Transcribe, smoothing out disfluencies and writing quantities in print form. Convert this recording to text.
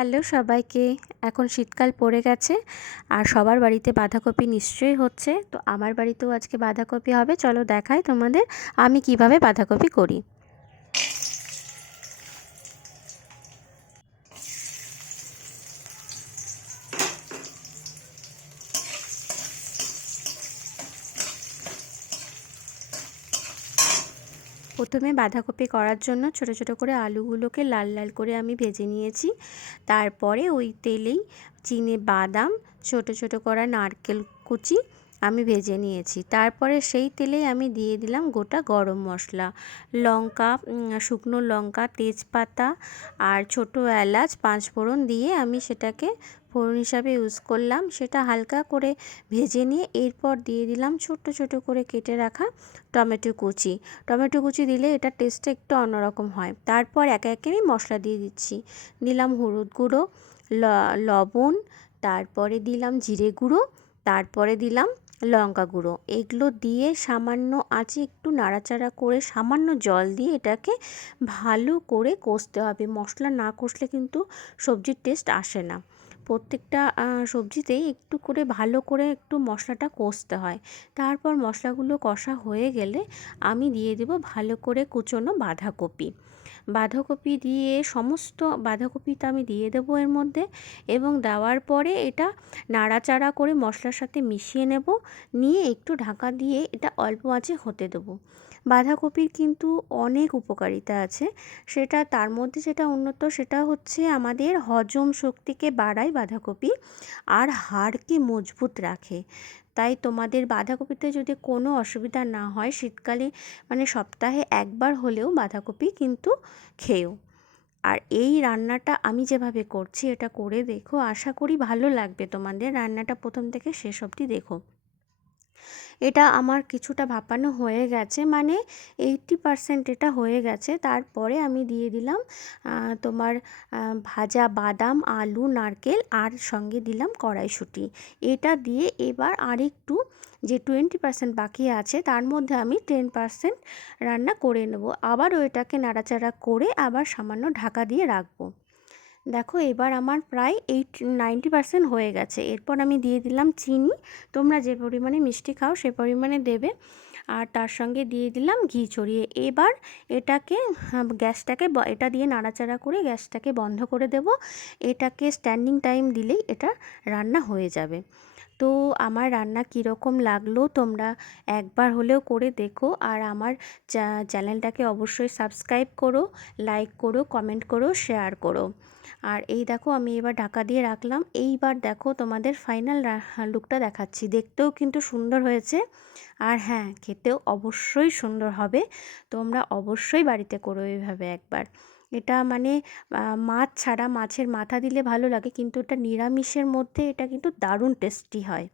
Hello সবাইকে। এখন শীতকাল পড়ে গেছে আর সবার বাড়িতে বাঁধাকপি নিশ্চয়ই হচ্ছে। তো আমার বাড়িতেও আজকে বাঁধাকপি হবে। চলো দেখাই তোমাদের আমি কিভাবে বাঁধাকপি করি। প্রথমে বাঁধাকপি করার জন্য ছোট ছোট করে আলুগুলোকে লাল লাল করে আমি ভেজে নিয়েছি। তারপরে ওই তেলেই বাদাম, ছোট ছোট করা নারকেল কুচি আমি ভেজে নিয়েছি। তারপরে সেই তেলেই আমি দিয়ে দিলাম গোটা গরম মশলা, লঙ্কা, শুকনো লঙ্কা, তেজপাতা আর ছোট এলাচ, পাঁচফোড়ন দিয়ে আমি সেটাকে ফোড়ন হিসাবে ইউজ করলাম। সেটা হালকা করে ভেজে নিয়ে এরপর দিয়ে দিলাম ছোট ছোট করে কেটে রাখা টমেটো কুচি। টমেটো কুচি দিলে এটা টেস্টটা একটু অন্যরকম হয়। তারপর একে একে আমি মশলা দিয়ে দিচ্ছি। দিলাম হলুদ গুঁড়ো, লবণ, তারপরে দিলাম জিরে গুঁড়ো, তারপরে দিলাম লঙ্কা গুঁড়ো। এগুলো দিয়ে সামান্য আঁচে একটু নাড়াচাড়া করে সামান্য জল দিয়ে এটাকে ভালো করে কষতে হবে। মশলা না কষলে কিন্তু সবজির টেস্ট আসে না। প্রত্যেকটা সবজিতেই একটু করে ভালো করে একটু মশলাটা কষতে হয়। তারপর মশলাগুলো কষা হয়ে গেলে আমি দিয়ে দেব ভালো করে কুচোনো বাঁধাকপি। বাঁধাকপি দিয়ে সমস্ত বাঁধাকপিটা আমি দিয়ে দেবো এর মধ্যে, এবং দেওয়ার পরে এটা নাড়াচাড়া করে মশলার সাথে মিশিয়ে নেব। নিয়ে একটু ঢাকা দিয়ে এটা অল্প আঁচে হতে দেবো। বাঁধাকপির কিন্তু অনেক উপকারিতা আছে। সেটা তার মধ্যে যেটা উন্নত সেটা হচ্ছে আমাদের হজম শক্তিকে বাড়ায় বাঁধাকপি, আর হাড়কে মজবুত রাখে। তাই তোমাদের বাঁধাকপিতে যদি কোনো অসুবিধা না হয় শীতকালে সপ্তাহে একবার হলেও বাঁধাকপি কিন্তু খেও। আর এই রান্নাটা আমি যেভাবে করছি এটা করে দেখো, আশা করি ভালো লাগবে তোমাদের। রান্নাটা প্রথম থেকে শেষ অবধি দেখো। এটা আমার কিছুটা ভাপানো হয়ে গেছে, 80% এটা হয়ে গেছে। তারপরে আমি দিয়ে দিলাম তোমার ভাজা বাদাম, আলু, নারকেল, আর সঙ্গে দিলাম কড়াইশুঁটি। এটা দিয়ে এবার আরেকটু যে 20% বাকি আছে তার মধ্যে আমি 10% রান্না করে নেব। আবারও এটাকে নাড়াচাড়া করে আবার সামান্য ঢাকা দিয়ে রাখবো। দেখো এবার আমার প্রায় 90% হয়ে গেছে। এরপর আমি দিয়ে দিলাম চিনি। তোমরা যে পরিমাণে মিষ্টি খাও সে পরিমাণে দেবে। আর তার সঙ্গে দিয়ে দিলাম ঘি ছড়িয়ে। এবার এটাকে গ্যাসটাকে এটা দিয়ে নাড়াচাড়া করে গ্যাসটাকে বন্ধ করে দেব। এটাকে স্ট্যান্ডিং টাইম দিলেই এটা রান্না হয়ে যাবে। তো আমার রান্না কীরকম লাগলো তোমরা একবার হলেও করে দেখো। আর আমার চ্যানেলটাকে অবশ্যই সাবস্ক্রাইব করো, লাইক করো, কমেন্ট করো, শেয়ার করো। আর এই দেখো আমি এবার ঢাকা দিয়ে রাখলাম। এইবার দেখো তোমাদের ফাইনাল লুকটা দেখাচ্ছি। দেখতেও কিন্তু সুন্দর হয়েছে, আর হ্যাঁ খেতেও অবশ্যই সুন্দর হবে। তোমরা অবশ্যই বাড়িতে করো এইভাবে একবার। এটা মাছ ছাড়া, মাছের মাথা দিলে ভালো লাগে, কিন্তু এটা নিরামিষের মধ্যে এটা কিন্তু দারুণ টেস্টি হয়।